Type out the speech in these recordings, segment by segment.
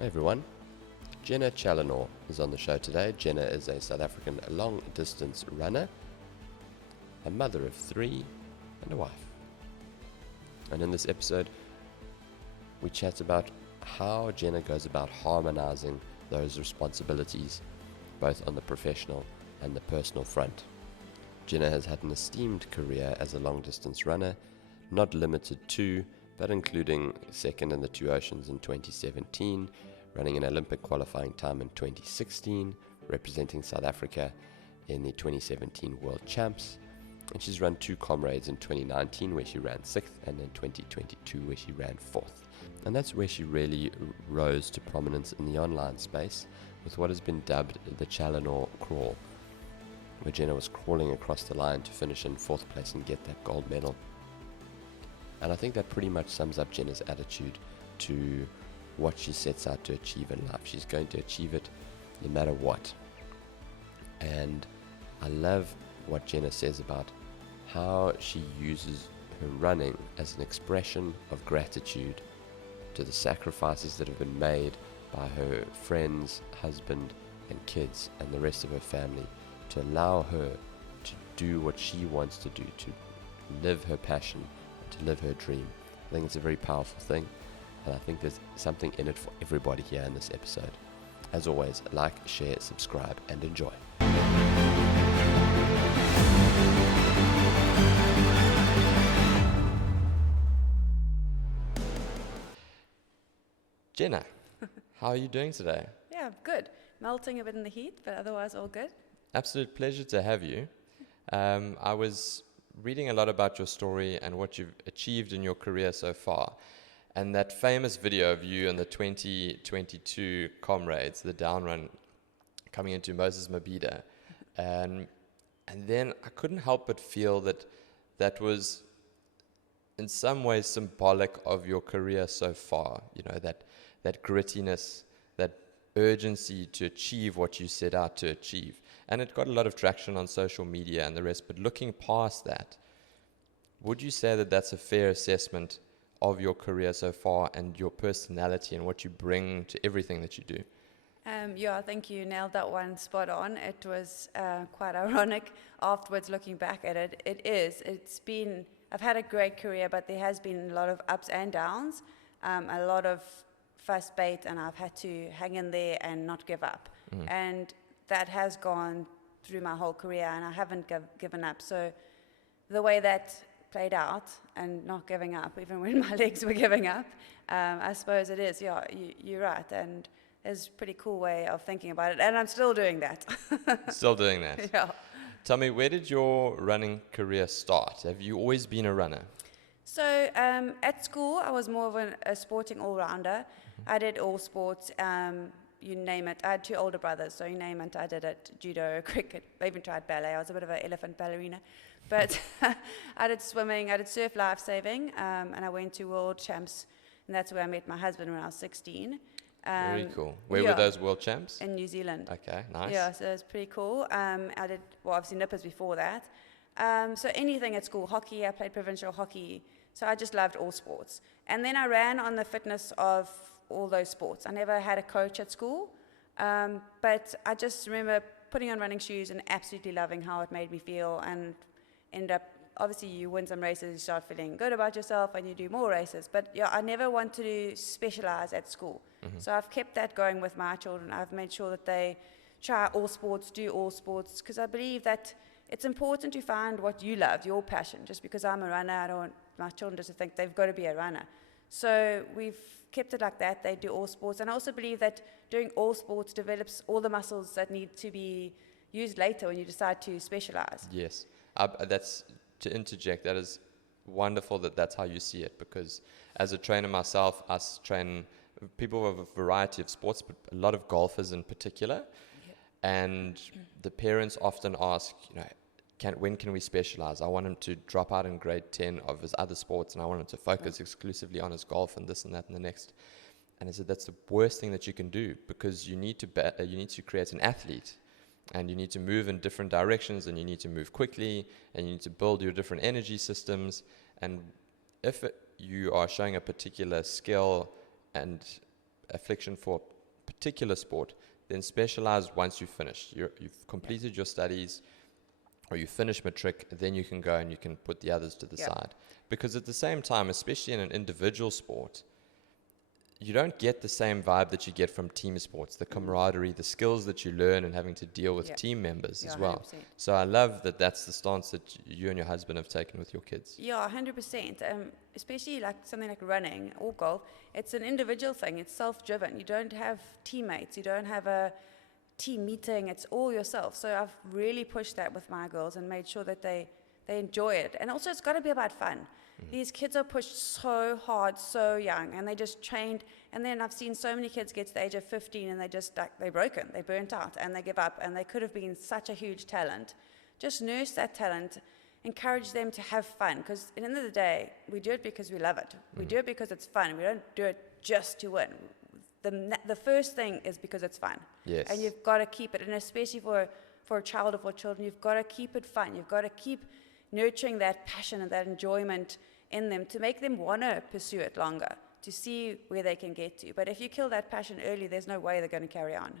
Hi everyone, Jenna Challenor is on the show today. Jenna is a South African long-distance runner, a mother of 3 and a wife. And in this episode, we chat about how Jenna goes about harmonizing those responsibilities, both on the professional and the personal front. Jenna has had an esteemed career as a long-distance runner, not limited to, but including second in the Two Oceans in 2017, running an Olympic qualifying time in 2016, representing South Africa in the 2017 World Champs. And she's run 2 Comrades in 2019 where she ran 6th, and in 2022 where she ran 4th. And that's where she really rose to prominence in the online space with what has been dubbed the Challenor crawl, where Jenna was crawling across the line to finish in 4th place and get that gold medal. And I think that pretty much sums up Jenna's attitude to what she sets out to achieve in life. She's going to achieve it no matter what. And I love what Jenna says about how she uses her running as an expression of gratitude to the sacrifices that have been made by her friends, husband and kids and the rest of her family to allow her to do what she wants to do, to live her passion, to live her dream. I think it's a very powerful thing, and I think there's something in it for everybody here in this episode. As always, like, share, subscribe, and enjoy. Jenna, how are you doing today? Yeah, good. Melting a bit in the heat, but otherwise all good. Absolute pleasure to have you. I was reading a lot about your story and what you've achieved in your career so far. And that famous video of you and the 2022 Comrades, the down run, coming into Moses Mabhida. And then I couldn't help but feel that that was in some ways symbolic of your career so far. You know, that grittiness, that urgency to achieve what you set out to achieve. And it got a lot of traction on social media and the rest. But looking past that, would you say that that's a fair assessment of your career so far and your personality and what you bring to everything that you do? Yeah, I think you nailed that one spot on. It was quite ironic afterwards looking back at it. I've had a great career, but there has been a lot of ups and downs, a lot of fuss bait, and I've had to hang in there and not give up. And that has gone through my whole career, and I haven't given up. So the way that played out and not giving up, even when my legs were giving up, I suppose it is. Yeah, you're right. And it's a pretty cool way of thinking about it. And I'm still doing that. Still doing that? Yeah. Tell me, where did your running career start? Have you always been a runner? So at school, I was more of a sporting all-rounder. I did all sports, you name it. I had 2 older brothers, so you name it, I did it. Judo, cricket, I even tried ballet. I was a bit of an elephant ballerina. But I did swimming, I did surf lifesaving, and I went to World Champs, and that's where I met my husband when I was 16. Very cool. Where were those World Champs? In New Zealand. Okay, nice. Yeah, so it was pretty cool. I did, obviously nippers before that. So anything at school, hockey, I played provincial hockey. So I just loved all sports. And then I ran on the fitness of all those sports. I never had a coach at school, but I just remember putting on running shoes and absolutely loving how it made me feel, and ended up, obviously you win some races, you start feeling good about yourself and you do more races. But yeah, I never wanted to specialize at school. So I've kept that going with my children. I've made sure that they try all sports, do all sports, because I believe that it's important to find what you love, your passion. Just because I'm a runner, I don't want my children just to think they've got to be a runner. So we've kept it like that. They do all sports. And I also believe that doing all sports develops all the muscles that need to be used later when you decide to specialize. Yes. That's, to interject, that is wonderful that that's how you see it, because as a trainer myself, us train people of a variety of sports, but a lot of golfers in particular. Yep. And the parents often ask, you know, when can we specialize? I want him to drop out in grade 10 of his other sports, and I want him to focus exclusively on his golf and this and that and the next. And I said, that's the worst thing that you can do, because you need to create an athlete, and you need to move in different directions, and you need to move quickly, and you need to build your different energy systems. And if you are showing a particular skill and affliction for a particular sport, then specialize once you've finished. You've completed your studies, or you finish matric, then you can go and you can put the others to the side. Because at the same time, especially in an individual sport, you don't get the same vibe that you get from team sports, the camaraderie, the skills that you learn and having to deal with team members as well. 100%. So I love that that's the stance that you and your husband have taken with your kids. Yeah, 100%. Especially like something like running or golf, it's an individual thing. It's self-driven. You don't have teammates. You don't have a team meeting. It's all yourself. So I've really pushed that with my girls and made sure that they enjoy it. And also it's got to be about fun. These kids are pushed so hard, so young, and they just trained. And then I've seen so many kids get to the age of 15 and they're broken, they're burnt out, and they give up, and they could have been such a huge talent. Just nurse that talent, encourage them to have fun, because at the end of the day, we do it because we love it. We do it because it's fun. We don't do it just to win. The first thing is because it's fun. Yes. And you've got to keep it, and especially for a child or for children, you've got to keep it fun. You've got to keep nurturing that passion and that enjoyment in them to make them want to pursue it longer, to see where they can get to. But if you kill that passion early, there's no way they're going to carry on.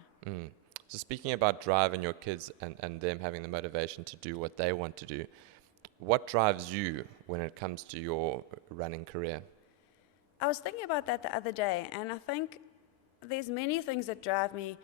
So speaking about drive and your kids and them having the motivation to do what they want to do, what drives you when it comes to your running career? I was thinking about that the other day, and I think there's many things that drive me.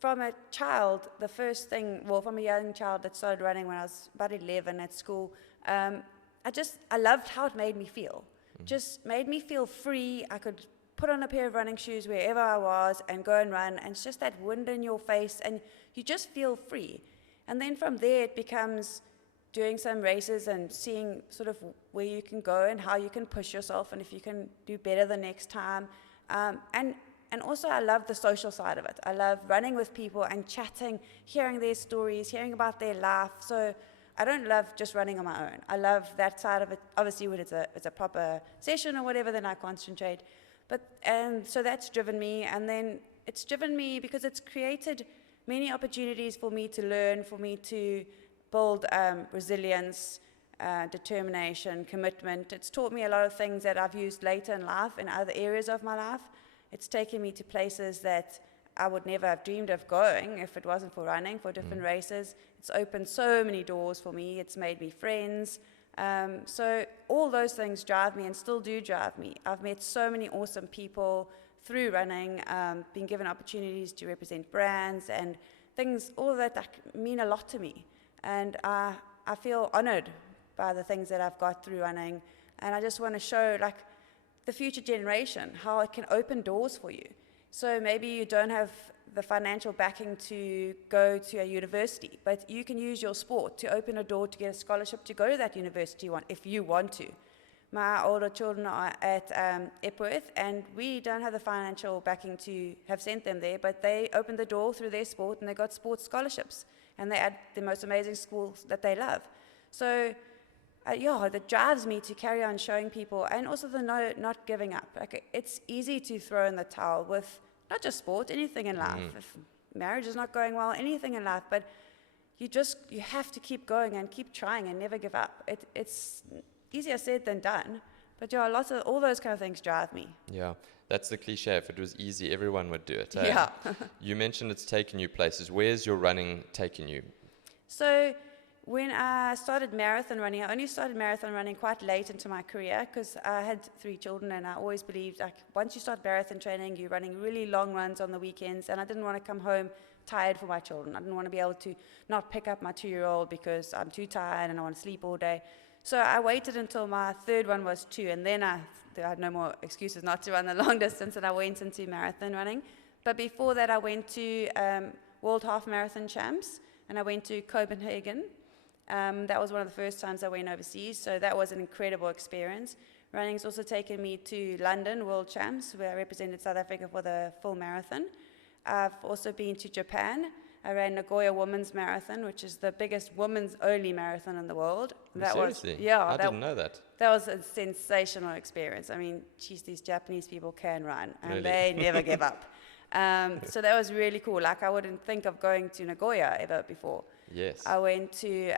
From a child, from a young child that started running when I was about 11 at school, I loved how it made me feel. Just made me feel free. I could put on a pair of running shoes wherever I was and go and run, and it's just that wind in your face, and you just feel free. And then from there, it becomes doing some races and seeing sort of where you can go and how you can push yourself and if you can do better the next time. And also I love the social side of it. I love running with people and chatting, hearing their stories, hearing about their life. So I don't love just running on my own. I love that side of it. Obviously, when it's a proper session or whatever, then I concentrate. And so that's driven me. And then it's driven me because it's created many opportunities for me to learn, for me to build resilience, determination, commitment. It's taught me a lot of things that I've used later in life, in other areas of my life. It's taken me to places that I would never have dreamed of going if it wasn't for running, for different races. It's opened so many doors for me. It's made me friends. So all those things drive me and still do drive me. I've met so many awesome people through running, been given opportunities to represent brands and things, all of that mean a lot to me. And I feel honored by the things that I've got through running. And I just want to show the future generation how it can open doors for you. So maybe you don't have the financial backing to go to a university, but you can use your sport to open a door to get a scholarship to go to that university if you want to. My older children are at Epworth, and we don't have the financial backing to have sent them there, but they opened the door through their sport, and they got sports scholarships, and they're at the most amazing schools that they love. So that drives me to carry on showing people, and also the not giving up. It's easy to throw in the towel with not just sport, anything in life. If marriage is not going well, anything in life, but you have to keep going and keep trying and never give up. It's easier said than done, but lots of all those kind of things drive me. Yeah, that's the cliche. If it was easy, everyone would do it. Yeah. You mentioned it's taken you places. Where's your running taken you? So when I started marathon running, I only started marathon running quite late into my career because I had 3 children, and I always believed once you start marathon training, you're running really long runs on the weekends, and I didn't want to come home tired for my children. I didn't want to be able to not pick up my 2-year-old because I'm too tired and I want to sleep all day. So I waited until my 3rd one was 2, and then I had no more excuses not to run the long distance, and I went into marathon running. But before that, I went to World Half Marathon Champs, and I went to Copenhagen. That was one of the first times I went overseas, so that was an incredible experience. Running's also taken me to London World Champs, where I represented South Africa for the full marathon. I've also been to Japan. I ran Nagoya Women's Marathon, which is the biggest women's-only marathon in the world. Seriously? I didn't know that. That was a sensational experience. I mean, these Japanese people can run, and Really? they never give up. So that was really cool. I wouldn't think of going to Nagoya ever before. Yes. I went to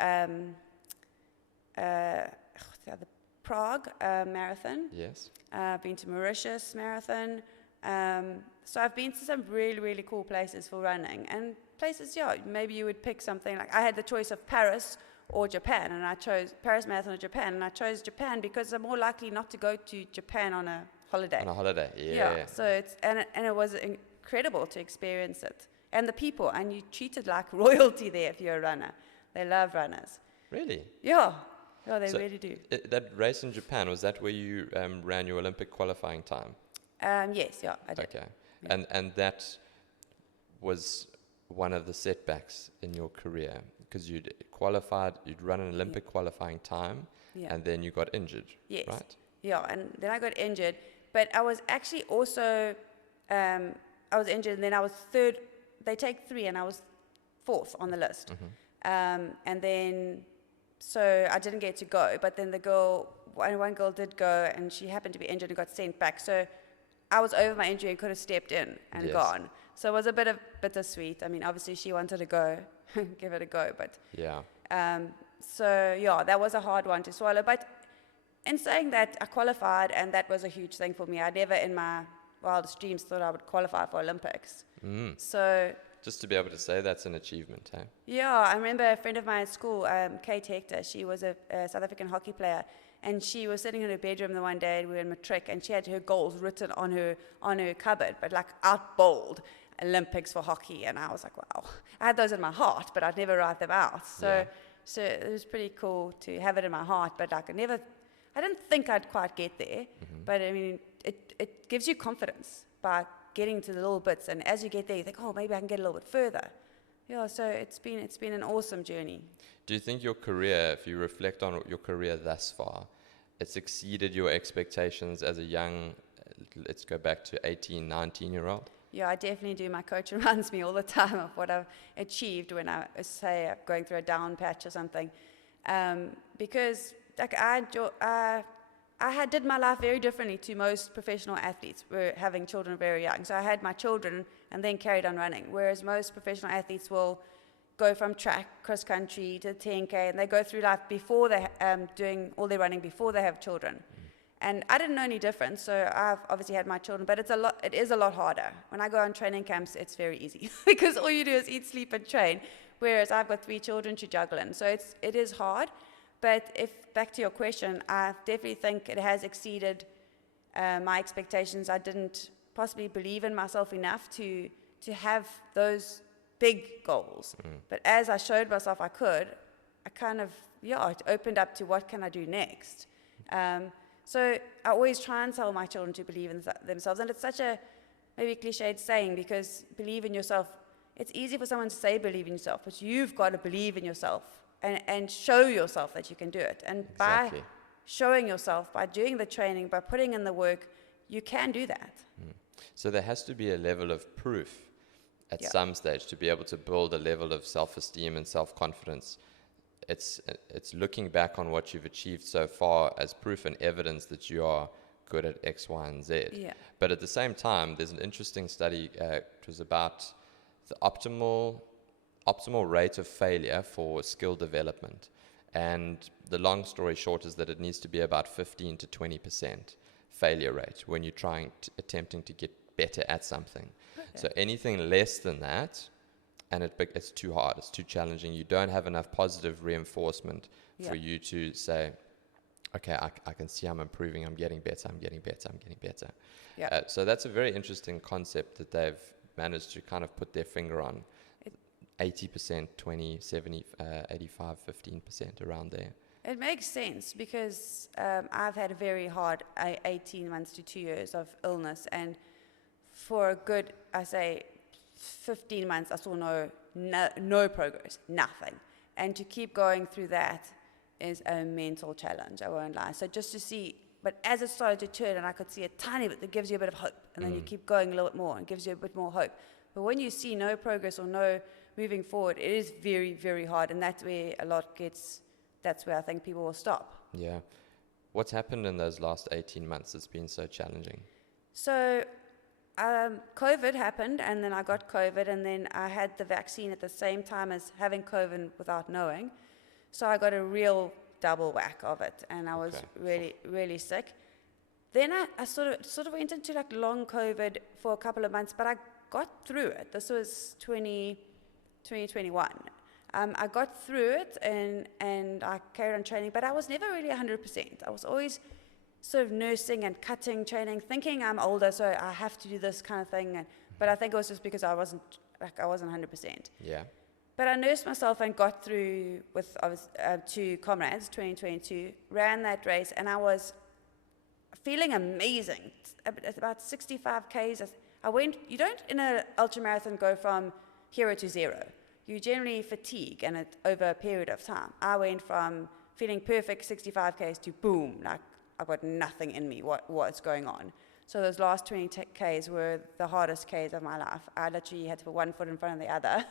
the Prague Marathon. Yes. I've been to Mauritius Marathon. So I've been to some really, really cool places for running. And places, yeah, maybe you would pick something like, I had the choice of Paris or Japan, and I chose Paris Marathon or Japan, and I chose Japan because I'm more likely not to go to Japan on a holiday. On a holiday, yeah. So it was incredible to experience it. And the people, and you treated like royalty there if you're a runner. They love runners. Really? Yeah, they really do. That race in Japan, was that where you ran your Olympic qualifying time? Yes, yeah, I did. Okay. Yeah. And that was one of the setbacks in your career, because you'd qualified, you'd run an Olympic qualifying time, and then you got injured, yes. right? Yeah, and then I got injured, but I was actually also, I was injured, and then I was third. They take 3, and I was 4th on the list. Mm-hmm. And then, so I didn't get to go, but then one girl did go, and she happened to be injured and got sent back. So I was over my injury and could have stepped in and gone. So it was a bit of bittersweet. I mean, obviously she wanted to go, give it a go, but so yeah, that was a hard one to swallow. But in saying that, I qualified, and that was a huge thing for me. I never in my wildest dreams thought I would qualify for Olympics. So just to be able to say that's an achievement, eh? Yeah, I remember a friend of mine at school, Kate Hector. She was a South African hockey player, and she was sitting in her bedroom the one day, we were in matric, and she had her goals written on her cupboard, but like out bold, Olympics for hockey. And I was like, wow. I had those in my heart, but I'd never write them out. So it was pretty cool to have it in my heart, but like I didn't think I'd quite get there. But I mean, it gives you confidence by getting to the little bits, and as you get there, you think, oh, maybe I can get a little bit further. Yeah, so it's been an awesome journey. Do you think your career, if you reflect on your career thus far, it's exceeded your expectations as a young, let's go back to 18, 19-year-old? Yeah, I definitely do. My coach reminds me all the time of what I've achieved when I say I'm going through a down patch or something, because like I did my life very differently to most professional athletes. We're having children very young. So I had my children and then carried on running, whereas most professional athletes will go from track, cross country to 10K, and they go through life before they doing all their running before they have children. And I didn't know any difference, so I've obviously had my children, but it is a lot harder. When I go on training camps, it's very easy because all you do is eat, sleep, and train, whereas I've got 3 children to juggle in. So it is hard. But back to your question, I definitely think it has exceeded my expectations. I didn't possibly believe in myself enough to have those big goals. But as I showed myself I could, I kind of, it opened up to what can I do next. So I always try and tell my children to believe in themselves. And it's such a maybe cliched saying, because believe in yourself, it's easy for someone to say believe in yourself, but you've got to believe in yourself. And show yourself that you can do it. And by showing yourself, by doing the training, by putting in the work, you can do that. So there has to be a level of proof at some stage to be able to build a level of self-esteem and self-confidence. It's looking back on what you've achieved so far as proof and evidence that you are good at X, Y, and Z. Yeah. But at the same time, there's an interesting study. It was about the optimal rate of failure for skill development. And the long story short is that it needs to be about 15 to 20% failure rate when you're attempting to get better at something. Okay. So anything less than that, and it's too hard, it's too challenging, you don't have enough positive reinforcement for you to say, okay, I can see I'm improving, I'm getting better. Yeah. So that's a very interesting concept that they've managed to kind of put their finger on. 80%, 20, 70, 85, 15%, around there. It makes sense because I've had a very hard 18 months to 2 years of illness, and for a good, I say, 15 months, I saw no progress, nothing. And to keep going through that is a mental challenge, I won't lie. So just to see, but as it started to turn and I could see a tiny bit, that gives you a bit of hope, and then you keep going a little bit more and gives you a bit more hope. But when you see no progress or no moving forward, it is very, very hard, and that's where that's where I think people will stop. Yeah. What's happened in those last 18 months that's been so challenging? So COVID happened, and then I got COVID, and then I had the vaccine at the same time as having COVID without knowing. So I got a real double whack of it, and I was really, really sick. Then I sort of went into like long COVID for a couple of months, but I got through it. This was 2021. I got through it and I carried on training, but I was never really 100%. I was always sort of nursing and cutting training, thinking I'm older, so I have to do this kind of thing. But I think it was just because I wasn't 100%. Yeah. But I nursed myself and got through to Comrades 2022, ran that race, and I was feeling amazing. At about 65 Ks, you don't in an ultramarathon go from hero to zero. You generally fatigue, and over a period of time. I went from feeling perfect 65 Ks to boom, like I've got nothing in me, what's going on. So those last 20 Ks were the hardest Ks of my life. I literally had to put one foot in front of the other.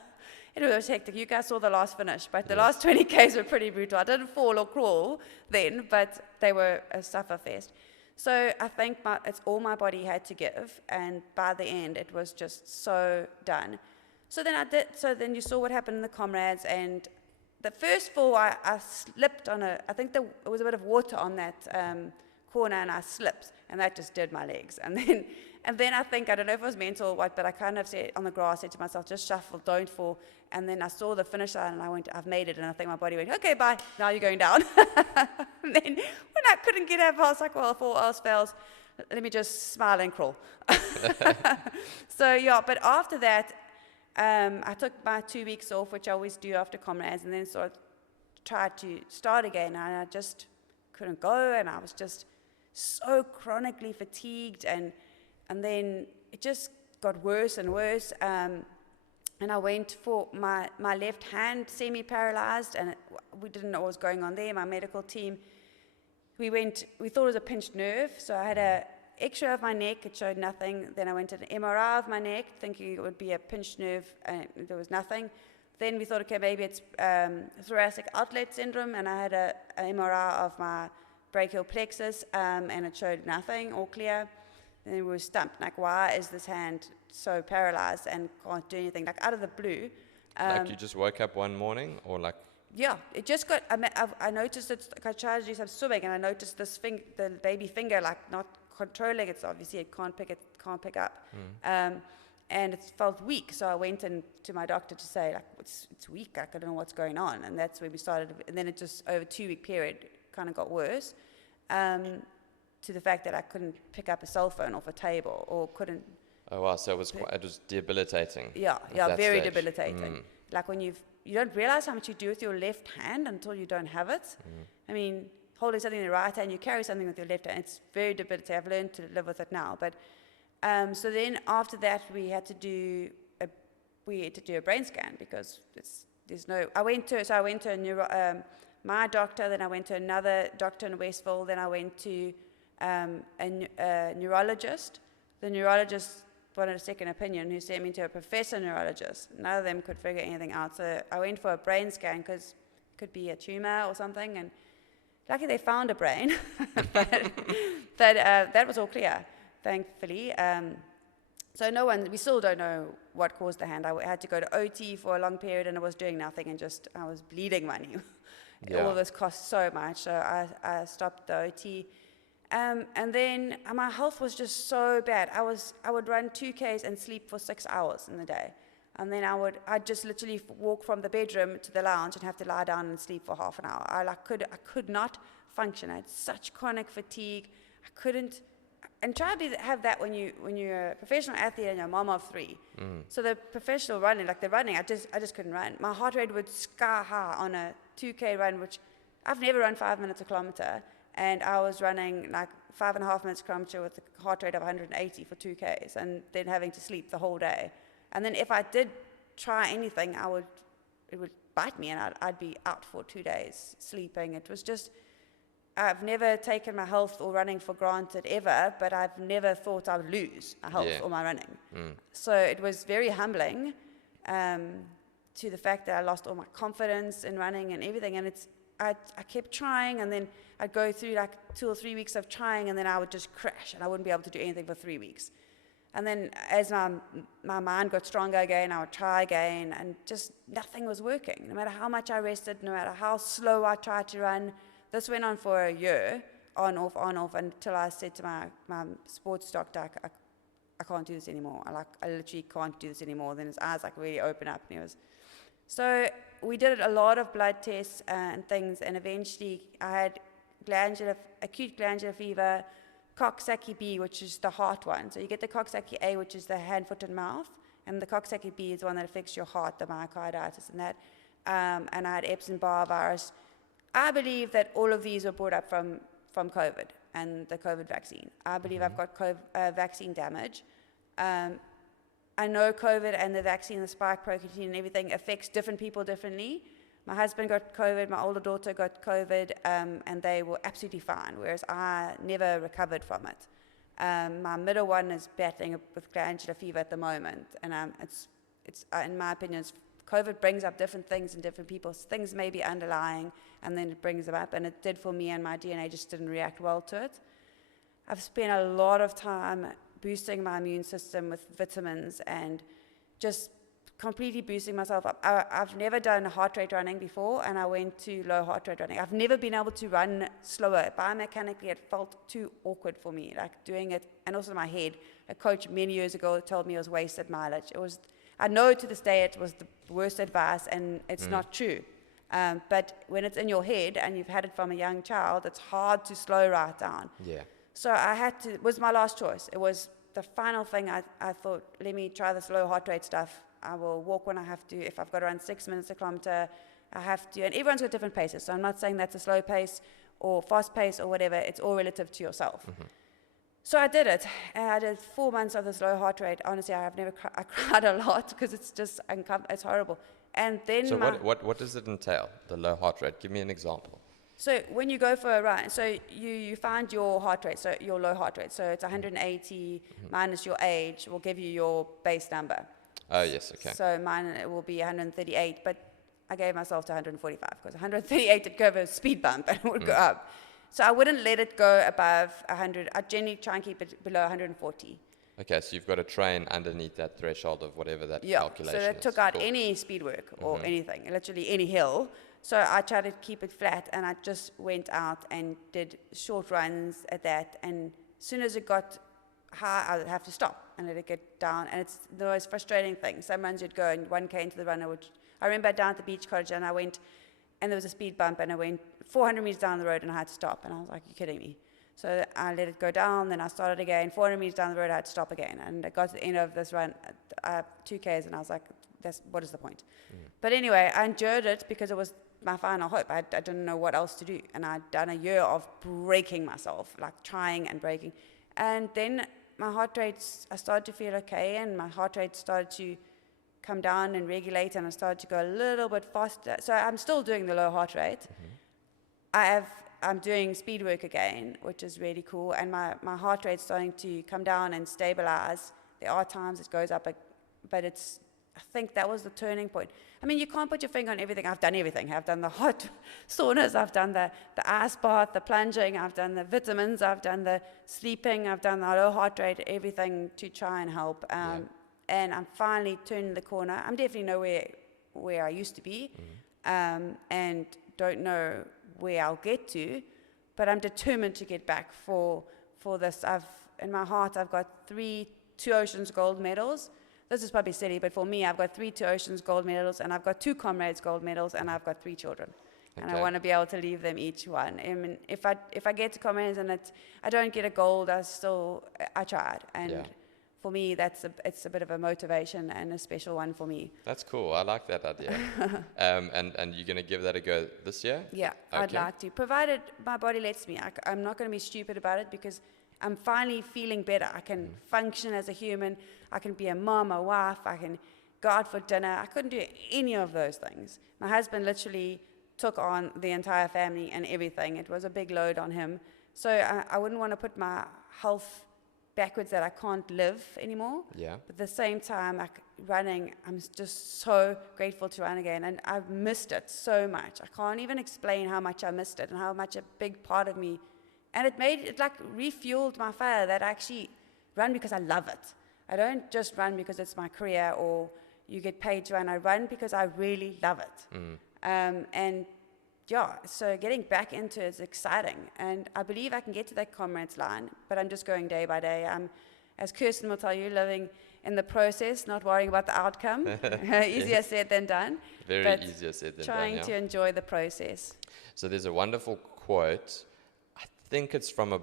It was hectic. You guys saw the last finish, but the last 20 Ks were pretty brutal. I didn't fall or crawl then, but they were a sufferfest. So I think it's all my body had to give, and by the end, it was just so done. So then you saw what happened in the Comrades, and the first fall, I slipped on I think there was a bit of water on that corner, and I slipped, and that just did my legs. And then I think, I don't know if it was mental or what, but I kind of said on the grass, said to myself, just shuffle, don't fall. And then I saw the finish line, and I went, I've made it. And I think my body went, okay, bye, now you're going down. And then when I couldn't get up, I was like, well, if all else fails, let me just smile and crawl. So yeah, but after that, I took my 2 weeks off, which I always do after Comrades, and then tried to start again, and I just couldn't go, and I was just so chronically fatigued, and then it just got worse and worse, and I went for my left hand semi-paralyzed, and we didn't know what was going on there. My medical team, we thought it was a pinched nerve, so I had a X-ray of my neck, it showed nothing. Then I went to an MRI of my neck, thinking it would be a pinched nerve, and there was nothing. Then we thought, okay, maybe it's thoracic outlet syndrome, and I had an MRI of my brachial plexus, and it showed nothing, all clear. Then we were stumped, like, why is this hand so paralyzed and can't do anything, like out of the blue. Like you just woke up one morning, or like? Yeah, it just got, I noticed it, like I tried to do some swimming, and I noticed this the baby finger, like not controlling it, so obviously it can't pick up. And it felt weak, so I went in to my doctor to say, like, it's weak, like, I don't know what's going on. And that's where we started, and then it just, over a 2-week period, kind of got worse, to the fact that I couldn't pick up a cell phone off a table, or couldn't. Oh wow, so it was debilitating. Yeah, very debilitating. Like when you don't realize how much you do with your left hand until you don't have it. I mean, holding something in the right hand, you carry something with your left hand, it's very debilitating. I've learned to live with it now. But so then after that, we had to do a brain scan, because I went to my doctor, then I went to another doctor in Westville, then I went to a neurologist. The neurologist wanted a second opinion, who sent me to a professor neurologist. None of them could figure anything out, so I went for a brain scan, because it could be a tumor or something, and luckily they found a brain, but that was all clear, thankfully. So we still don't know what caused the hand. I had to go to OT for a long period, and I was doing nothing, and I was bleeding money. All of this cost so much, so I stopped the OT. And then my health was just so bad. I would run 2Ks and sleep for 6 hours in the day. And then I'd just literally walk from the bedroom to the lounge and have to lie down and sleep for half an hour. I could not function. I had such chronic fatigue. I couldn't. And try to have that when you're a professional athlete and you're a mom of 3. So the professional running, I just couldn't run. My heart rate would sky high on a 2K run, which I've never run 5 minutes a kilometer. And I was running like 5.5 minutes a kilometer with a heart rate of 180 for 2Ks, and then having to sleep the whole day. And then if I did try anything, it would bite me, and I'd be out for 2 days sleeping. It was just, I've never taken my health or running for granted ever, but I've never thought I would lose my health or my running. So it was very humbling to the fact that I lost all my confidence in running and everything. And I kept trying, and then I'd go through like 2 or 3 weeks of trying, and then I would just crash, and I wouldn't be able to do anything for 3 weeks. And then as my mind got stronger again, I would try again, and just nothing was working. No matter how much I rested, no matter how slow I tried to run. This went on for a year, on, off, until I said to my sports doctor, I can't do this anymore. I literally can't do this anymore. Then his eyes like really open up, and he was. So we did a lot of blood tests and things, and eventually I had acute glandular fever, Coxsackie B, which is the heart one. So you get the Coxsackie A, which is the hand, foot, and mouth, and the Coxsackie B is the one that affects your heart, the myocarditis and that. And I had Epstein-Barr virus. I believe that all of these were brought up from COVID and the COVID vaccine. I believe I've got vaccine damage. I know COVID and the vaccine, the spike protein and everything affects different people differently. My husband got COVID, my older daughter got COVID, and they were absolutely fine, whereas I never recovered from it. My middle one is battling with glandular fever at the moment, and it's in my opinion, COVID brings up different things in different people. Things may be underlying, and then it brings them up, and it did for me, and my DNA just didn't react well to it. I've spent a lot of time boosting my immune system with vitamins and just completely boosting myself up. I've never done heart rate running before, and I went to low heart rate running. I've never been able to run slower. Biomechanically, it felt too awkward for me, like doing it, and also in my head. A coach many years ago told me it was wasted mileage. I know to this day it was the worst advice, and it's not true. But when it's in your head and you've had it from a young child, it's hard to slow right down. Yeah. So it was my last choice. It was the final thing. I thought, let me try this low heart rate stuff. I will walk when I have to. If I've got to run 6 minutes a kilometer, I have to. And everyone's got different paces. So I'm not saying that's a slow pace or fast pace or whatever. It's all relative to yourself. So I did it. And I did 4 months of this low heart rate. Honestly, I cried a lot because it's just it's horrible. And then So what does it entail, the low heart rate? Give me an example. So when you go for a run, so you find your heart rate, so your low heart rate. So it's 180 minus your age will give you your base number. Oh, yes, okay. So mine will be 138, but I gave myself to 145 because 138 would go over a speed bump and it would go up. So I wouldn't let it go above 100. I generally try and keep it below 140. Okay, so you've got to train underneath that threshold of whatever that calculation is. So that took out any speed work or anything, literally any hill. So I tried to keep it flat, and I just went out and did short runs at that. And as soon as it got high, I would have to stop and let it get down. And it's the most frustrating thing. Some runs you'd go and 1K into the run. I remember down at the beach cottage, and I went, and there was a speed bump, and I went 400 meters down the road, and I had to stop. And I was like, you're kidding me. So I let it go down, then I started again. 400 meters down the road, I had to stop again. And I got to the end of this run, 2Ks, and I was like, what is the point? But anyway, I endured it because it was my final hope. I didn't know what else to do. And I'd done a year of breaking myself, like trying and breaking. And then my heart rate, I started to feel okay, and my heart rate started to come down and regulate, and I started to go a little bit faster. So I'm still doing the low heart rate. I'm doing speed work again, which is really cool, and my heart rate's starting to come down and stabilize. There are times it goes up, but I think that was the turning point. I mean, you can't put your finger on everything. I've done everything. I've done the hot saunas, I've done the ice bath, the plunging, I've done the vitamins, I've done the sleeping, I've done the low heart rate, everything to try and help. And I'm finally turning the corner. I'm definitely nowhere where I used to be, and don't know where I'll get to, but I'm determined to get back for this. In my heart, I've got 2 Oceans gold medals. This is probably silly, but for me, I've got 2 Oceans gold medals, and I've got 2 Comrades gold medals, and I've got 3 children. And I want to be able to leave them each one. I mean, if I get to Comrades and I don't get a gold, I tried. And for me, it's a bit of a motivation and a special one for me. That's cool. I like that idea. And you're going to give that a go this year? Yeah, okay. I'd like to, provided my body lets me. I'm not going to be stupid about it because I'm finally feeling better. I can function as a human. I can be a mom, a wife. I can go out for dinner. I couldn't do any of those things. My husband literally took on the entire family and everything. It was a big load on him. So I wouldn't want to put my health backwards that I can't live anymore. Yeah. But at the same time, like running, I'm just so grateful to run again. And I've missed it so much. I can't even explain how much I missed it and how much a big part of me. And it like refueled my fire that I actually run because I love it. I don't just run because it's my career or you get paid to run. I run because I really love it. And yeah, so getting back into it is exciting. And I believe I can get to that Comrades line, but I'm just going day by day. as Kirsten will tell you, living in the process, not worrying about the outcome. Easier said than done. Very but easier said than done, trying to enjoy the process. So there's a wonderful quote. I think it's from a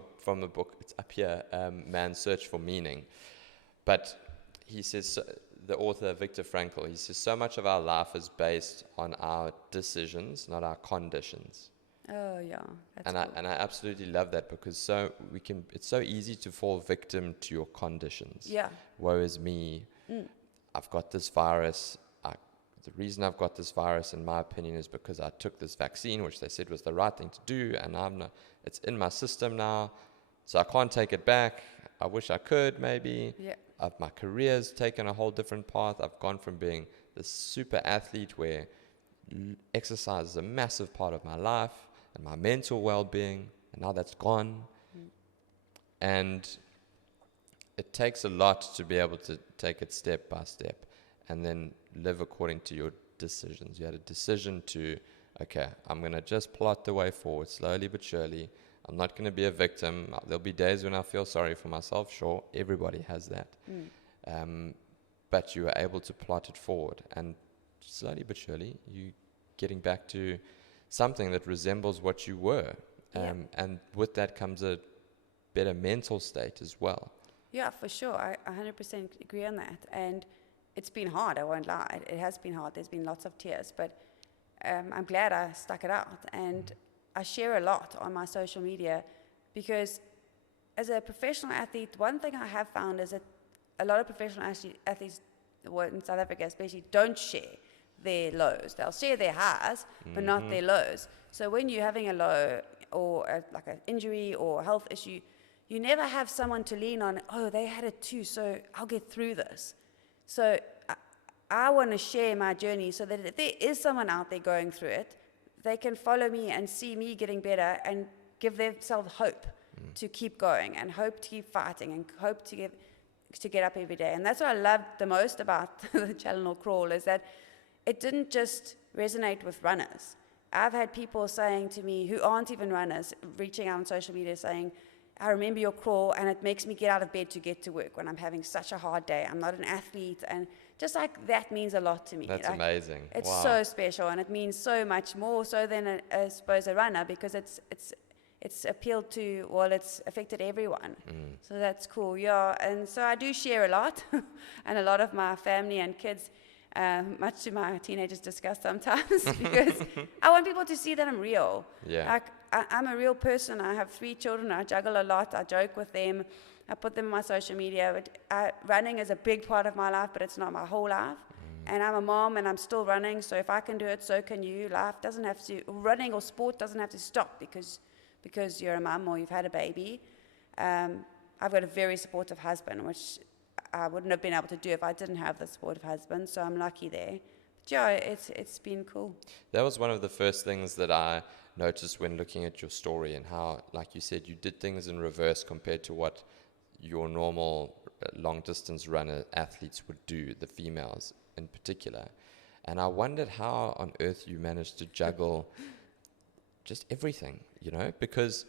book. It's up here, Man's Search for Meaning. But he says, the author Viktor Frankl, he says, so much of our life is based on our decisions, not our conditions. Oh yeah, that's And cool. I absolutely love that, because it's so easy to fall victim to your conditions. Yeah. Woe is me. I've got this virus. The reason I've got this virus, in my opinion, is because I took this vaccine, which they said was the right thing to do, and it's in my system now, so I can't take it back. I wish I could, maybe. Yeah. My career's taken a whole different path. I've gone from being this super athlete where exercise is a massive part of my life and my mental well-being, and now that's gone. And it takes a lot to be able to take it step by step and then live according to your decisions. You had a decision to, okay, I'm going to just plot the way forward slowly but surely. I'm not going to be a victim. There'll be days when I feel sorry for myself. Sure, everybody has that. But you are able to plot it forward. And slowly but surely, you getting back to something that resembles what you were. And with that comes a better mental state as well. Yeah, for sure. I 100% agree on that. And it's been hard, I won't lie. It has been hard. There's been lots of tears. But I'm glad I stuck it out. And I share a lot on my social media because as a professional athlete, one thing I have found is that a lot of professional athletes in South Africa especially don't share their lows. They'll share their highs, but not their lows. So when you're having a low or like an injury or a health issue, you never have someone to lean on, oh, they had it too, so I'll get through this. So I want to share my journey so that if there is someone out there going through it, they can follow me and see me getting better and give themselves hope to keep going and hope to keep fighting and hope to get up every day. And that's what I loved the most about the Challenor crawl, is that it didn't just resonate with runners. I've had people saying to me who aren't even runners, reaching out on social media saying, I remember your crawl and it makes me get out of bed to get to work when I'm having such a hard day. I'm not an athlete, and just like that means a lot to me. That's amazing. It's wow. so special, and it means so much more so than I suppose a runner, because it's appealed to, well, it's affected everyone. So that's cool, yeah. And so I do share a lot, and a lot of my family and kids, much to my teenagers' disgust sometimes, because I want people to see that I'm real. Yeah. I'm a real person. I have 3 children. I juggle a lot. I joke with them. I put them on my social media. But running is a big part of my life, but it's not my whole life. And I'm a mom, and I'm still running. So if I can do it, so can you. Life doesn't have to, running or sport doesn't have to stop because you're a mom or you've had a baby. I've got a very supportive husband, which I wouldn't have been able to do if I didn't have the supportive husband. So I'm lucky there. But yeah, it's been cool. That was one of the first things that I noticed when looking at your story, and how, like you said, you did things in reverse compared to what your normal long-distance runner athletes would do, the females in particular. And I wondered how on earth you managed to juggle just everything, because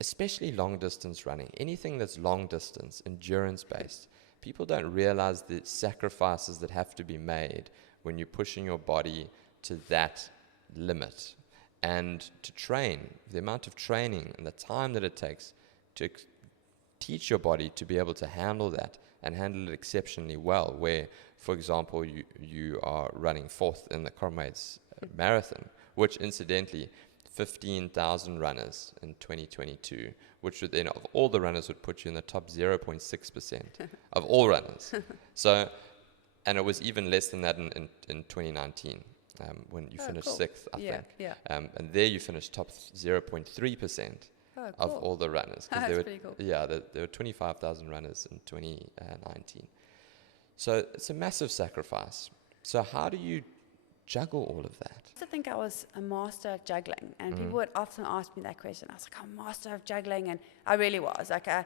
especially long-distance running, anything that's long-distance, endurance-based, people don't realize the sacrifices that have to be made when you're pushing your body to that limit. And to train, the amount of training and the time that it takes to teach your body to be able to handle that and handle it exceptionally well, where, for example, you are running 4th in the Comrades Marathon, which incidentally, 15,000 runners in 2022, which would then, of all the runners, would put you in the top 0.6% of all runners. So, and it was even less than that in 2019. When you finished cool. 6th, I think. Yeah. And there you finished top 0.3% of all the runners. That's pretty cool. Yeah, there were 25,000 runners in 2019. So it's a massive sacrifice. So how do you juggle all of that? I think I was a master of juggling, and people would often ask me that question. I was like, I'm a master of juggling, and I really was. Like I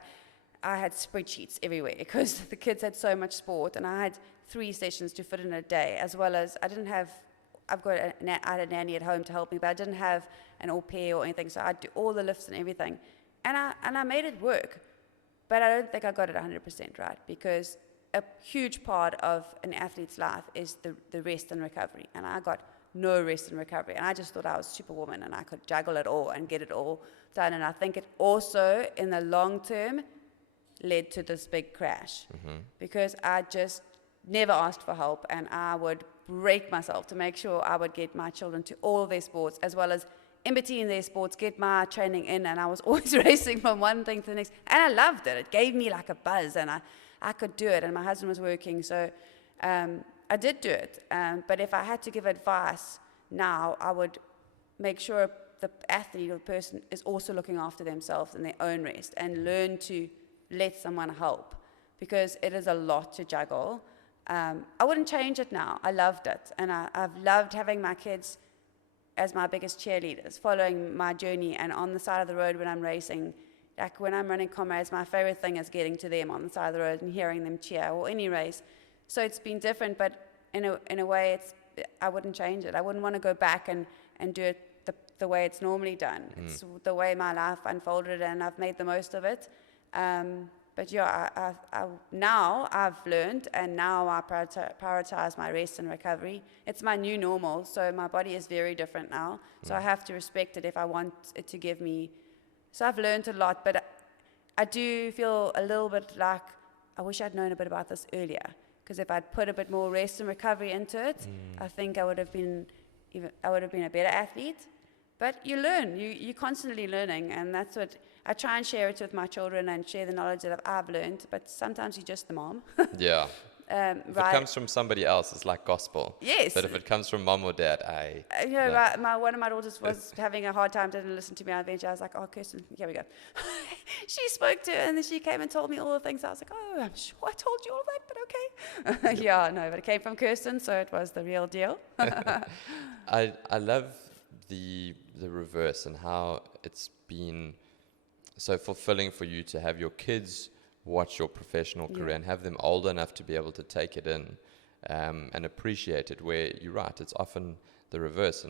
had spreadsheets everywhere because the kids had so much sport, and I had 3 sessions to fit in a day, as well as I had a nanny at home to help me, but I didn't have an au pair or anything, so I'd do all the lifts and everything. And I made it work. but I don't think I got it 100% right, because a huge part of an athlete's life is the rest and recovery. And I got no rest and recovery. And I just thought I was Superwoman and I could juggle it all and get it all done. And I think it also, in the long term, led to this big crash. Because I just never asked for help, and I would break myself to make sure I would get my children to all their sports, as well as in between their sports, get my training in. And I was always racing from one thing to the next. And I loved it. It gave me like a buzz, and I could do it. And my husband was working, so I did do it. But if I had to give advice now, I would make sure the athlete or the person is also looking after themselves and their own rest, and learn to let someone help, because it is a lot to juggle. I wouldn't change it now. I loved it. And I've loved having my kids as my biggest cheerleaders, following my journey, and on the side of the road when I'm racing. Like when I'm running Comrades, my favorite thing is getting to them on the side of the road and hearing them cheer, or any race. So it's been different, but in a way, I wouldn't change it. I wouldn't want to go back and do it the way it's normally done. It's the way my life unfolded, and I've made the most of it. But yeah, now I've learned, and now I prioritize my rest and recovery. It's my new normal, so my body is very different now. So I have to respect it if I want it to give me. So I've learned a lot, but I do feel a little bit like I wish I'd known a bit about this earlier. Because if I'd put a bit more rest and recovery into it, I think I would have been a better athlete. But you learn, you're constantly learning, and that's what I try and share it with my children, and share the knowledge that I've learned. But sometimes you're just the mom. Yeah. If it comes from somebody else, it's like gospel. Yes. But if it comes from mom or dad, one of my daughters was having a hard time, didn't listen to me. Eventually, I was like, oh, Kirsten, here we go. She spoke to her, and then she came and told me all the things. I was like, oh, I'm sure I told you all that, but okay. Yeah, no, but it came from Kirsten, so it was the real deal. I love the reverse, and how it's been so fulfilling for you to have your kids watch your professional career and have them old enough to be able to take it in and appreciate it, where you're right, it's often the reverse,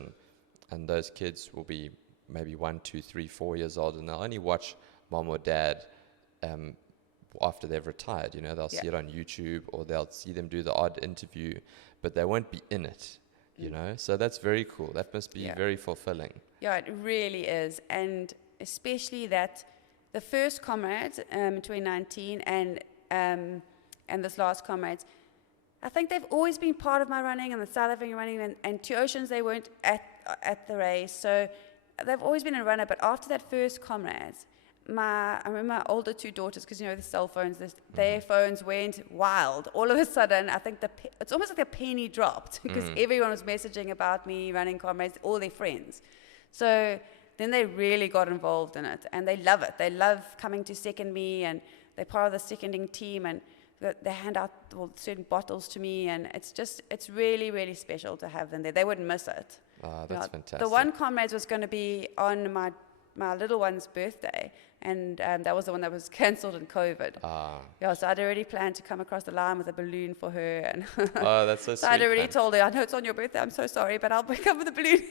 and those kids will be maybe 1, 2, 3, 4 years old, and they'll only watch mom or dad after they've retired. They'll see it on YouTube, or they'll see them do the odd interview, but they won't be in it, so that's very cool. That must be very fulfilling. Yeah, it really is. And especially that the first Comrades, 2019, and this last Comrades, I think they've always been part of my running, and the South African running, and Two Oceans, they weren't at the race. So they've always been a runner. But after that first Comrades, I remember my older two daughters, because the cell phones, their phones went wild. All of a sudden, I think it's almost like a penny dropped, because everyone was messaging about me running Comrades, all their friends. So then they really got involved in it, and they love it. They love coming to second me, and they're part of the seconding team, and they hand out certain bottles to me, and it's really, really special to have them there. They wouldn't miss it. That's fantastic. The one Comrades was going to be on my little one's birthday, and that was the one that was cancelled in COVID. So I'd already planned to come across the line with a balloon for her, and that's so sweet. I'd already told her, I know it's on your birthday, I'm so sorry, but I'll come with a balloon.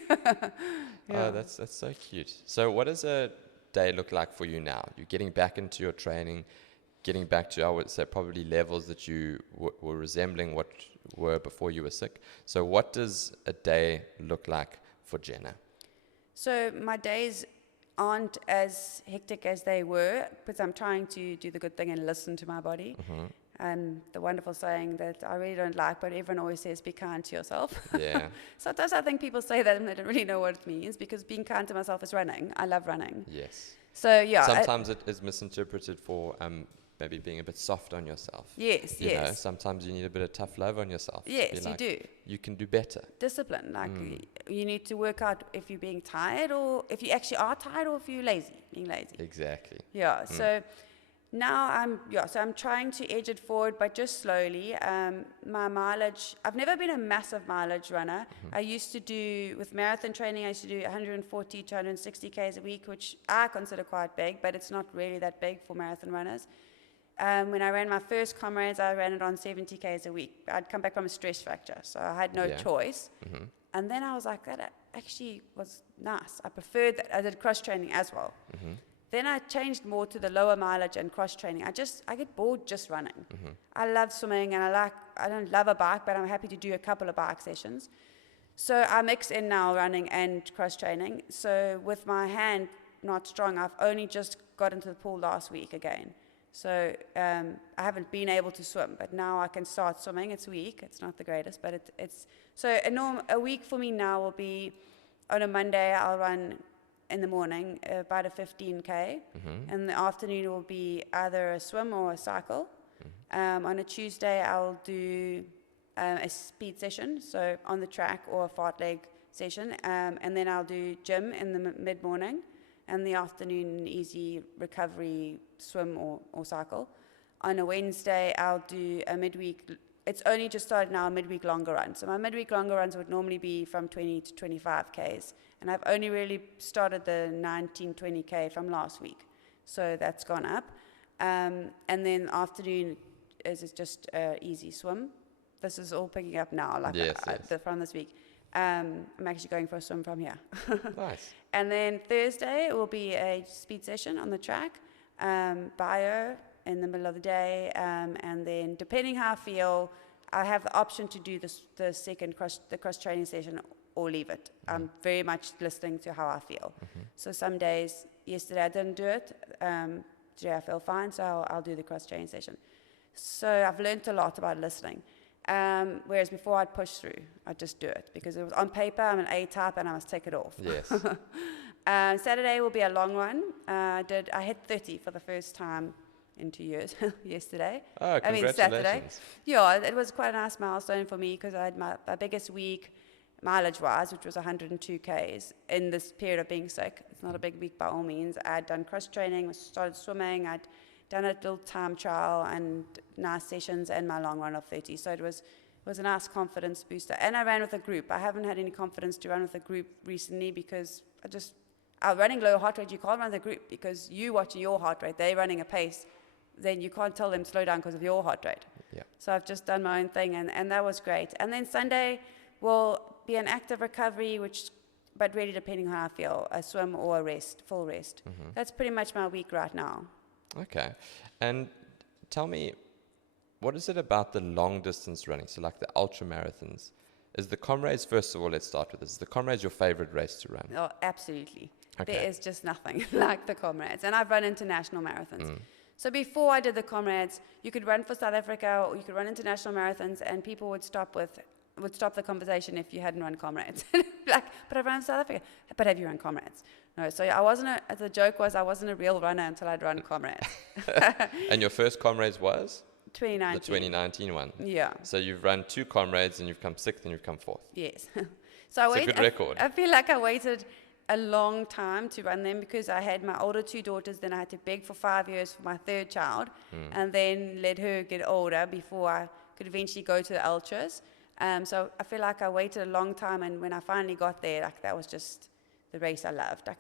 That's so cute. So what does a day look like for you now? You're getting back into your training, getting back to, I would say, probably levels that you were resembling what were before you were sick. So what does a day look like for Jenna? So my days aren't as hectic as they were, because I'm trying to do the good thing and listen to my body. And the wonderful saying that I really don't like, but everyone always says, be kind to yourself. Yeah. Sometimes I think people say that and they don't really know what it means, because being kind to myself is running. I love running. Yes. So yeah. Sometimes it is misinterpreted for maybe being a bit soft on yourself. Yes, you know, sometimes you need a bit of tough love on yourself. Yes, you do. You can do better. Discipline. Like you need to work out if you're being tired, or if you actually are tired, or if you're being lazy. Exactly. Yeah. So now I'm trying to edge it forward, but just slowly. My mileage, I've never been a massive mileage runner. I used to do, with marathon training, I used to do 140 to 160 Ks a week, which I consider quite big, but it's not really that big for marathon runners. When I ran my first Comrades, I ran it on 70 Ks a week. I'd come back from a stress fracture, so I had no choice. And then I was like, that actually was nice. I preferred that. I did cross training as well. Then I changed more to the lower mileage and cross training. I get bored just running. I love swimming, and I don't love a bike, but I'm happy to do a couple of bike sessions. So I mix in now running and cross training. So with my hand not strong, I've only just got into the pool last week again. So I haven't been able to swim, but now I can start swimming. It's weak. It's not the greatest, but it's so a week for me now will be on a Monday I'll run in the morning about a 15K, and in the afternoon will be either a swim or a cycle. On a Tuesday I'll do a speed session, so on the track or a fartlek session, and then I'll do gym in the mid-morning, and the afternoon easy recovery swim or cycle. On a Wednesday I'll do a midweek, it's only just started now, a midweek longer run. So my midweek longer runs would normally be from 20 to 25 Ks, and I've only really started the 19, 20K from last week. So that's gone up. And then afternoon is just easy swim. This is all picking up now, like from this week. I'm actually going for a swim from here. Nice. And then Thursday will be a speed session on the track, bio in the middle of the day, and then depending how I feel, I have the option to do the second cross training session or leave it. I'm very much listening to how I feel. So some days, yesterday I didn't do it. Today I feel fine, so I'll do the cross training session. So I've learned a lot about listening. Whereas before I'd push through, I'd just do it because it was on paper, I'm an A type and I must take it off. Yes. Saturday will be a long run. I hit 30 for the first time in 2 years yesterday. Oh, congratulations. Saturday. Yeah, it was quite a nice milestone for me because I had my biggest week mileage-wise, which was 102 Ks in this period of being sick. It's not a big week by all means. I had done cross training, started swimming, I'd done a little time trial and nice sessions and my long run of 30. So it was a nice confidence booster. And I ran with a group. I haven't had any confidence to run with a group recently because running low heart rate, you can't run with a group because you watching your heart rate, they're running a pace, then you can't tell them slow down because of your heart rate. Yeah. So I've just done my own thing and that was great. And then Sunday will be an active recovery, but really depending on how I feel, a swim or a rest, full rest. That's pretty much my week right now. Okay. And tell me, what is it about the long distance running, so like the ultra marathons? Is the Comrades, first of all, let's start with this, is the Comrades your favorite race to run? Oh, absolutely. Okay. There is just nothing like the Comrades. And I've run international marathons. So before I did the Comrades, you could run for South Africa or you could run international marathons and people would stop the conversation if you hadn't run Comrades. Like, but I've run South Africa. But have you run Comrades? No, so the joke was I wasn't a real runner until I'd run Comrades. And your first Comrades was? 2019. The 2019 one. Yeah. So you've run 2 Comrades and you've come 6th and you've come 4th. Yes. So it's a good record. I feel like I waited a long time to run them because I had my older 2 daughters, then I had to beg for 5 years for my 3rd child, and then let her get older before I could eventually go to the ultras. So I feel like I waited a long time, and when I finally got there, like that was just the race I loved. Like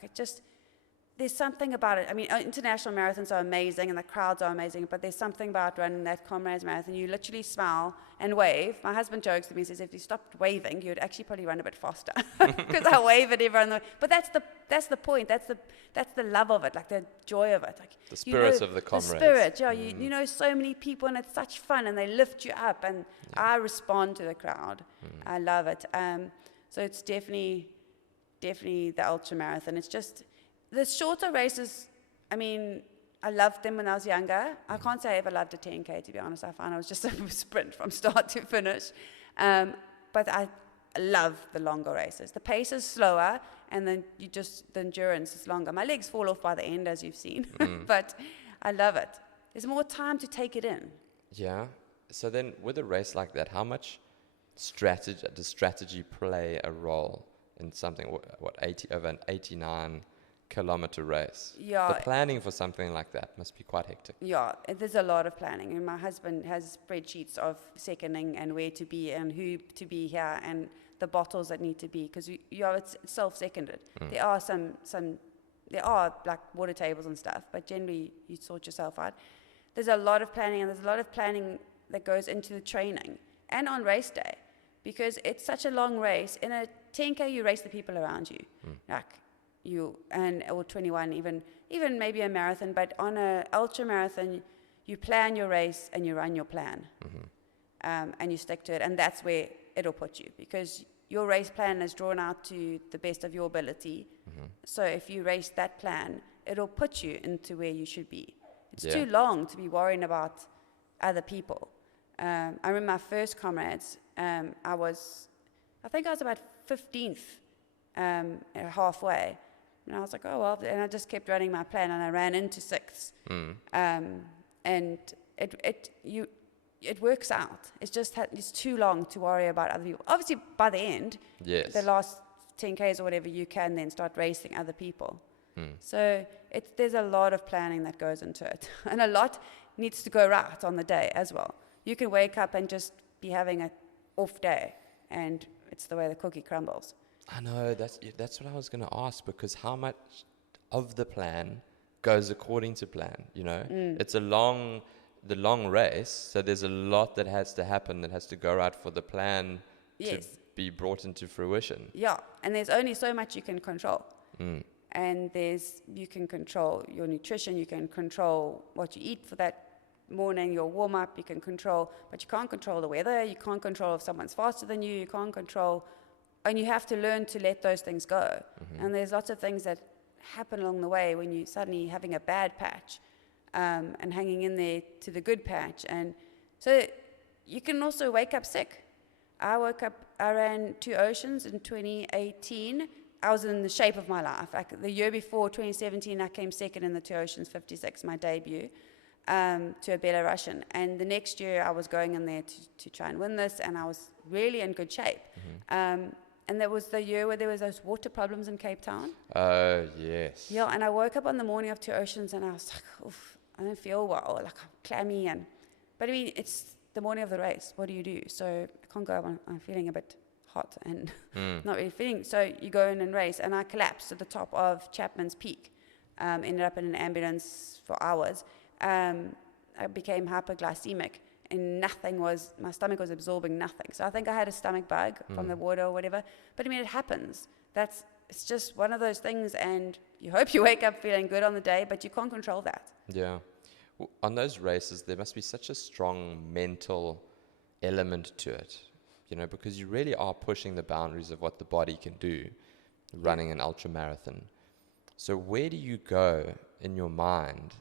there's something about it. I mean, international marathons are amazing and the crowds are amazing, but there's something about running that Comrades Marathon. You literally smile and wave. My husband jokes to me and says, if you stopped waving, you'd actually probably run a bit faster because I wave at everyone. But that's the point. That's the love of it, like the joy of it. Like the spirit of the Comrades. The spirit, yeah. You know so many people and it's such fun and they lift you up and I respond to the crowd. I love it. So it's definitely the ultra marathon. It's just the shorter races. I mean, I loved them when I was younger. I can't say I ever loved a 10K, to be honest. I found I was just a sprint from start to finish. But I love the longer races. The pace is slower, and then the endurance is longer. My legs fall off by the end, as you've seen, but I love it. There's more time to take it in. Yeah. So then, with a race like that, how much does strategy play a role in something? Over an 89-kilometer race? Yeah. The planning for something like that must be quite hectic. Yeah, there's a lot of planning. And my husband has spreadsheets of seconding and where to be and who to be here and the bottles that need to be, because it's self-seconded. There are like water tables and stuff, but generally you sort yourself out. There's a lot of planning, and there's a lot of planning that goes into the training and on race day, because it's such a long race. In a 10K, you race the people around you. Like, or 21, even maybe a marathon, but on a ultra marathon, you plan your race and you run your plan, and you stick to it, and that's where it'll put you, because your race plan is drawn out to the best of your ability. So if you race that plan, it'll put you into where you should be. It's too long to be worrying about other people. I remember my first Comrades, I think I was about 15th halfway. And I was like, oh, well, and I just kept running my plan, and I ran into 6th. And it works out. It's just it's too long to worry about other people. Obviously, by the end, the last 10Ks or whatever, you can then start racing other people. So there's a lot of planning that goes into it. And a lot needs to go right on the day as well. You can wake up and just be having an off day, and it's the way the cookie crumbles. I know, that's what I was going to ask, because how much of the plan goes according to plan, you know? It's the long race, so there's a lot that has to happen, that has to go right for the plan to be brought into fruition. Yeah, and there's only so much you can control. And you can control your nutrition, you can control what you eat for that morning, your warm-up, you can control, but you can't control the weather, you can't control if someone's faster than you can't control, and you have to learn to let those things go. And there's lots of things that happen along the way when you suddenly having a bad patch, and hanging in there to the good patch. And so you can also wake up sick. I ran 2 Oceans in 2018. I was in the shape of my life. The year before, 2017, I came second in the 2 Oceans 56, my debut, to a Belarusian. And the next year, I was going in there to try and win this, and I was really in good shape. And that was the year where there was those water problems in Cape Town. Oh, yes. Yeah, and I woke up on the morning of 2 Oceans, and I was like, oof, I don't feel well, like I'm clammy. But I mean, it's the morning of the race. What do you do? So I can't go, I'm feeling a bit hot and not really feeling. So you go in and race, and I collapsed at the top of Chapman's Peak. Ended up in an ambulance for hours. I became hyperglycemic, and my stomach was absorbing nothing. So I think I had a stomach bug from the water or whatever. But I mean, it happens. It's just one of those things, and you hope you wake up feeling good on the day, but you can't control that. Yeah. On those races, there must be such a strong mental element to it, you know, because you really are pushing the boundaries of what the body can do running an ultra marathon. So where do you go in your mind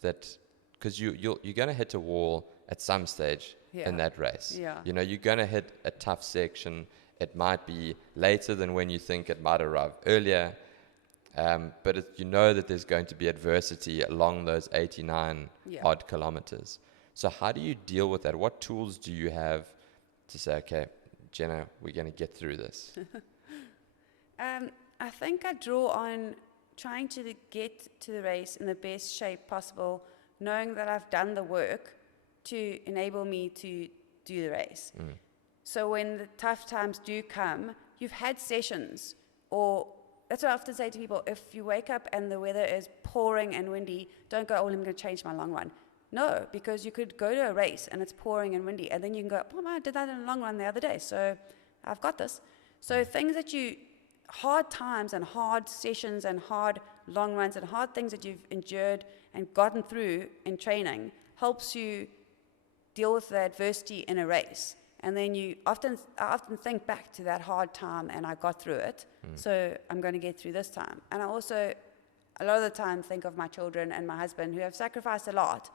that, because you're going to hit a wall at some stage in that race. You know, you're going to hit a tough section. It might be later than when you think it might arrive earlier. But you know that there's going to be adversity along those 89 odd kilometers. So how do you deal with that? What tools do you have to say, okay, Jenna, we're going to get through this? I think I draw on trying to get to the race in the best shape possible, knowing that I've done the work to enable me to do the race. So when the tough times do come, you've had sessions, or that's what I often say to people, if you wake up and the weather is pouring and windy, don't go, oh, I'm going to change my long run. No, because you could go to a race and it's pouring and windy, and then you can go, oh, I did that in a long run the other day, so I've got this. So things hard times and hard sessions and hard long runs and hard things that you've endured and gotten through in training helps you deal with the adversity in a race. And then I often think back to that hard time, and I got through it, so I'm going to get through this time. And I also, a lot of the time, think of my children and my husband, who have sacrificed a lot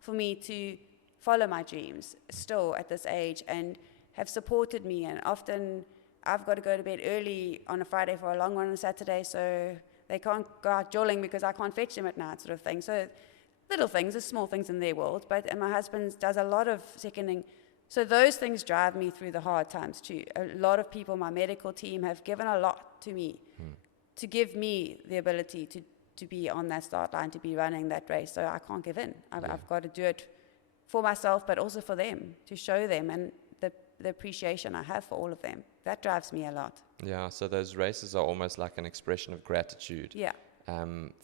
for me to follow my dreams still at this age, and have supported me. And often I've got to go to bed early on a Friday for a long run on a Saturday, so they can't go out jolling because I can't fetch them at night, sort of thing. So little things, the small things in their world. And my husband does a lot of seconding. So those things drive me through the hard times too. A lot of people, my medical team, have given a lot to me to give me the ability to be on that start line, to be running that race. So I can't give in. I've got to do it for myself, but also for them, to show them and the appreciation I have for all of them. That drives me a lot. Yeah, so those races are almost like an expression of gratitude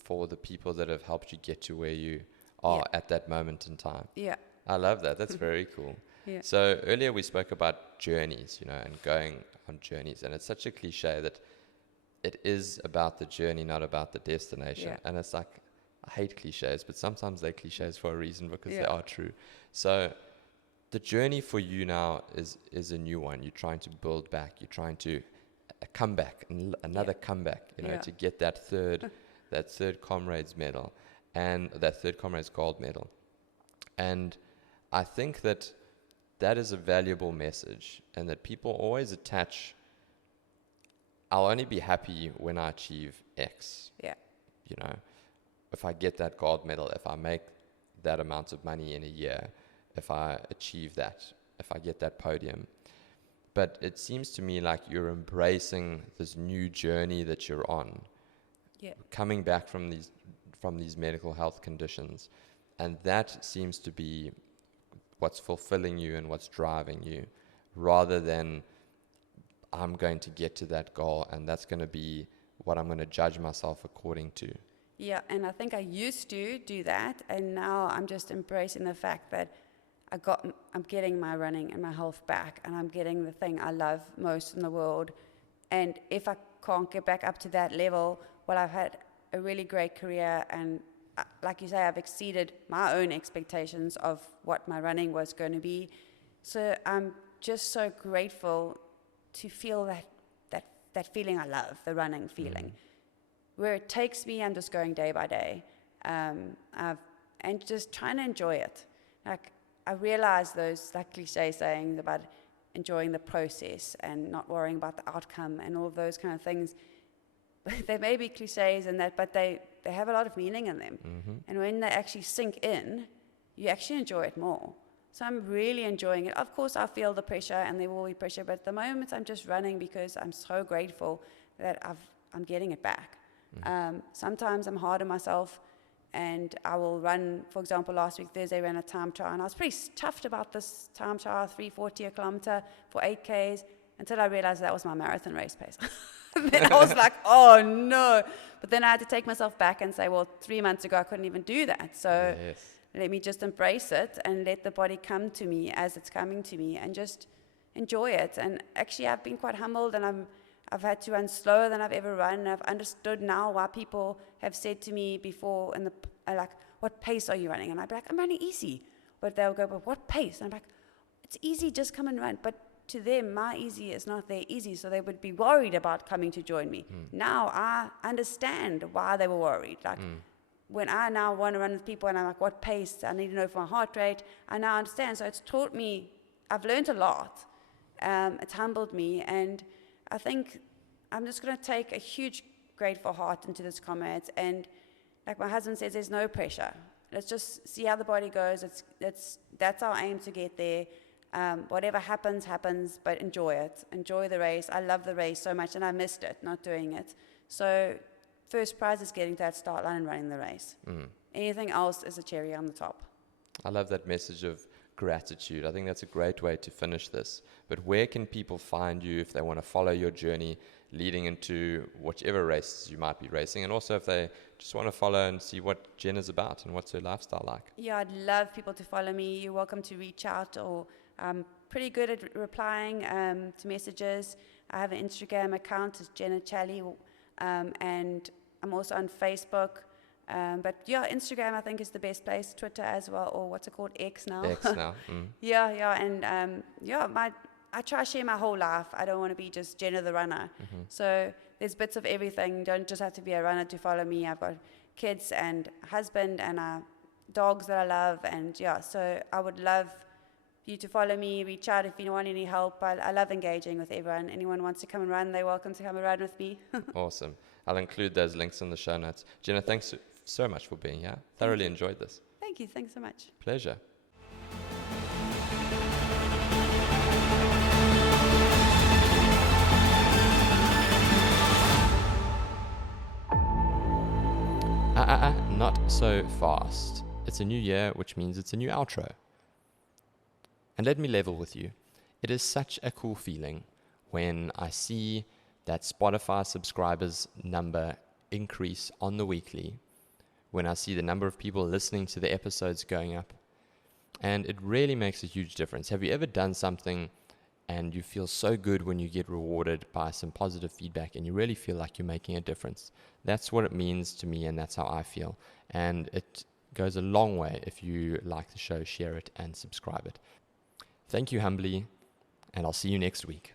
for the people that have helped you get to where you are at that moment in time. Yeah. I love that. That's very cool. Yeah. So earlier we spoke about journeys, you know, and going on journeys. And it's such a cliche that it is about the journey, not about the destination. Yeah. And it's like, I hate cliches, but sometimes they're cliches for a reason because they Yeah. are true. So the journey for you now is a new one. You're trying to build back. You're trying to come back, another comeback, to get that third Comrades medal and that third Comrades gold medal. And I think that is a valuable message, and that people always attach, I'll only be happy when I achieve X. Yeah. If I get that gold medal, if I make that amount of money in a year, if I achieve that, if I get that podium. But it seems to me like you're embracing this new journey that you're on. Yeah. Coming back from these medical health conditions. And that seems to be what's fulfilling you and what's driving you, rather than I'm going to get to that goal and that's going to be what I'm going to judge myself according to. Yeah, and I think I used to do that, and now I'm just embracing the fact that I'm getting my running and my health back, and I'm getting the thing I love most in the world. And if I can't get back up to that level, well, I've had a really great career, and like you say, I've exceeded my own expectations of what my running was going to be. So I'm just so grateful to feel that feeling I love, the running feeling. Where it takes me, I'm just going day by day, and just trying to enjoy it. Like, I realize those cliche sayings about enjoying the process and not worrying about the outcome and all of those kind of things. They may be cliches and that, but they have a lot of meaning in them. Mm-hmm. And when they actually sink in, you actually enjoy it more. So I'm really enjoying it. Of course, I feel the pressure, and there will be pressure, but at the moment I'm just running because I'm so grateful that I'm getting it back. Sometimes I'm hard on myself, and I will run. For example, last week Thursday, I ran a time trial, and I was pretty chuffed about this time trial, 3:40 a kilometer for 8Ks, until I realized that was my marathon race pace. Then I was like, oh no. But then I had to take myself back and say, well, 3 months ago I couldn't even do that. So let me just embrace it and let the body come to me as it's coming to me, and just enjoy it. And actually, I've been quite humbled, and I've had to run slower than I've ever run. And I've understood now why people have said to me before, like, what pace are you running? And I'd be like, I'm running easy. But they'll go, but what pace? And I'm like, it's easy, just come and run. But to them, my easy is not their easy, so they would be worried about coming to join me. Now I understand why they were worried. Like, when I now want to run with people and I'm like, what pace? I need to know for my heart rate. I now understand. So it's taught me, I've learned a lot. It's humbled me, and I think I'm just going to take a huge, grateful heart into this Comrades. And like my husband says, there's no pressure. Let's just see how the body goes. That's our aim, to get there. Whatever happens, but enjoy it. Enjoy the race. I love the race so much, and I missed it, not doing it. So first prize is getting to that start line and running the race. Anything else is a cherry on the top. I love that message of gratitude. I think that's a great way to finish this. But where can people find you if they want to follow your journey leading into whichever races you might be racing, and also if they just want to follow and see what Jenna's about and what's her lifestyle like? Yeah, I'd love people to follow me. You're welcome to reach out, or I'm pretty good at replying to messages. I have an Instagram account, it's Jenna Challenor, and I'm also on Facebook. But yeah, Instagram I think is the best place. Twitter as well, or what's it called, X now. X now. Yeah, and I try to share my whole life. I don't want to be just Jenna the runner. So there's bits of everything. You don't just have to be a runner to follow me. I've got kids and a husband and dogs that I love, and yeah, so I would love you to follow me. Reach out if you want any help. I love engaging with everyone. Anyone wants to come and run, they're welcome to come and run with me. Awesome. I'll include those links in the show notes. Jenna, thanks so much for being here. Thoroughly enjoyed this. Thank you. Thanks so much. Pleasure. Not so fast. It's a new year, which means it's a new outro. And let me level with you. It is such a cool feeling when I see that Spotify subscribers number increase on the weekly, when I see the number of people listening to the episodes going up. And it really makes a huge difference. Have you ever done something and you feel so good when you get rewarded by some positive feedback and you really feel like you're making a difference. That's what it means to me, and that's how I feel. And it goes a long way. If you like the show, share it and subscribe it. Thank you humbly, and I'll see you next week.